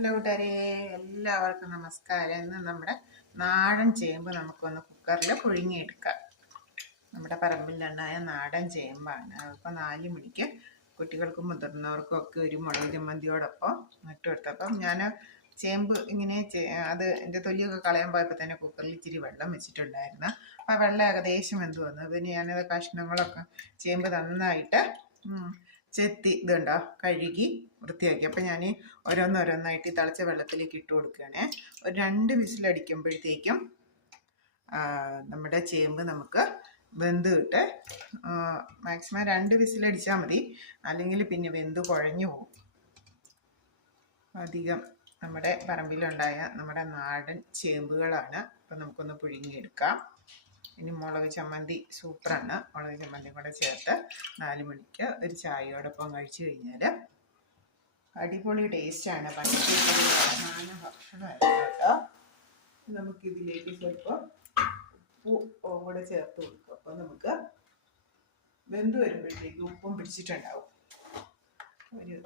Hello കൂട്ടുകാരെ എല്ലാവർക്കും നമസ്കാരം. ഇന്ന് നമ്മുടെ നാടൻ ചേമ്പ് നമുക്കൊന്ന് കുക്കറിൽ പുഴുങ്ങിയെടുക്കാം. നമ്മുടെ പറമ്പിലുണ്ടായ നാടൻ ചേമ്പാണ്. അതിപ്പോൾ നാല് മണിക്ക് കുട്ടികൾക്കും മുതിർന്നവർക്കും ഒക്കെ ഒരു മുളക് ചമ്മന്തിയോടൊപ്പം നട്ടുകൊടുത്തപ്പം ഞാൻ ചേമ്പ് ഇങ്ങനെ അത് എന്റെ തൊലിയൊക്കെ കളയാൻ പോയപ്പോൾ തന്നെ കുക്കറിൽ ഇച്ചിരി വെള്ളം വെച്ചിട്ടുണ്ടായിരുന്നു. അപ്പോൾ ആ വെള്ളം ഏകദേശം എന്ത് വന്നു. പിന്നെ ഞാനത് കഷ്ണങ്ങളൊക്കെ ചേമ്പ് നന്നായിട്ട് ചെത്തി ഇതുണ്ടോ കഴുകി വൃത്തിയാക്കി. അപ്പം ഞാൻ ഓരോന്നോരോന്നായിട്ട് ഈ തിളച്ച വെള്ളത്തിലേക്ക് ഇട്ട് കൊടുക്കുകയാണേ. ഒരു രണ്ട് വിസിലടിക്കുമ്പോഴത്തേക്കും നമ്മുടെ ചേമ്പ് നമുക്ക് വെന്ത് കിട്ടെ. മാക്സിമം രണ്ട് വിസിലടിച്ചാൽ മതി. അല്ലെങ്കിൽ പിന്നെ വെന്ത് കുഴഞ്ഞു പോകും. അധികം നമ്മുടെ പറമ്പിലുണ്ടായ നമ്മുടെ നാടൻ ചേമ്പുകളാണ്. അപ്പം നമുക്കൊന്ന് പുഴുങ്ങിയെടുക്കാം. ഇനി മുളക് ചമ്മന്തി സൂപ്പറാണ്. മുളക് ചമ്മന്തി കൂടെ ചേർത്ത് നാല് മണിക്ക് ഒരു ചായയോടൊപ്പം കഴിച്ചു കഴിഞ്ഞാൽ അടിപൊളി ടേസ്റ്റാണ് പഞ്ചസാര ഭക്ഷണമായിരുന്നു കേട്ടോ. നമുക്കിതിലേക്ക് സ്വല്പം ഉപ്പ് കൂടെ ചേർത്ത് കൊടുക്കും. അപ്പോൾ നമുക്ക് വെന്ത് വരുമ്പോഴത്തേക്ക് ഉപ്പും പിടിച്ചിട്ടുണ്ടാവും. ഒരു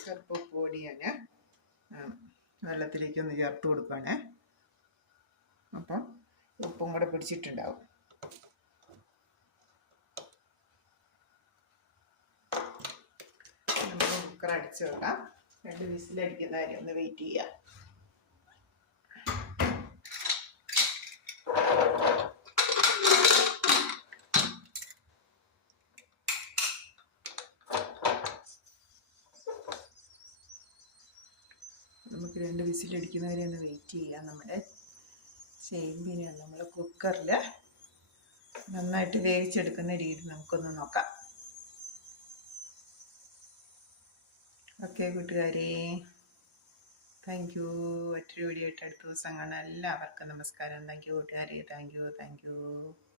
സ്വല്പം ഉപ്പ് പൊടി ഞാൻ വെള്ളത്തിലേക്ക് ഒന്ന് ചേർത്ത് കൊടുക്കുകയാണേ അപ്പം ഉപ്പും കൂടെ പിടിച്ചിട്ടുണ്ടാവും. നമുക്ക് കുക്കർ അടിച്ചു വെക്കാം. രണ്ട് വിസിലടിക്കുന്ന കാര്യം ഒന്ന് വെയിറ്റ് ചെയ്യാം. നമുക്ക് രണ്ട് വിസിലടിക്കുന്നവരെ ഒന്ന് വെയിറ്റ് ചെയ്യാം നമ്മുടെ. ചേമ്പിനെ നമ്മൾ കുക്കറിൽ നന്നായിട്ട് വേവിച്ചെടുക്കുന്ന രീതി നമുക്കൊന്ന് നോക്കാം. ഓക്കെ കൂട്ടുകാരെ. താങ്ക് യു മറ്റൊരു വീഡിയോ ആയിട്ട് അടുത്ത ദിവസം കാണാം. എല്ലാവർക്കും നമസ്കാരം. താങ്ക് യു കൂട്ടുകാരെ. Thank you thank you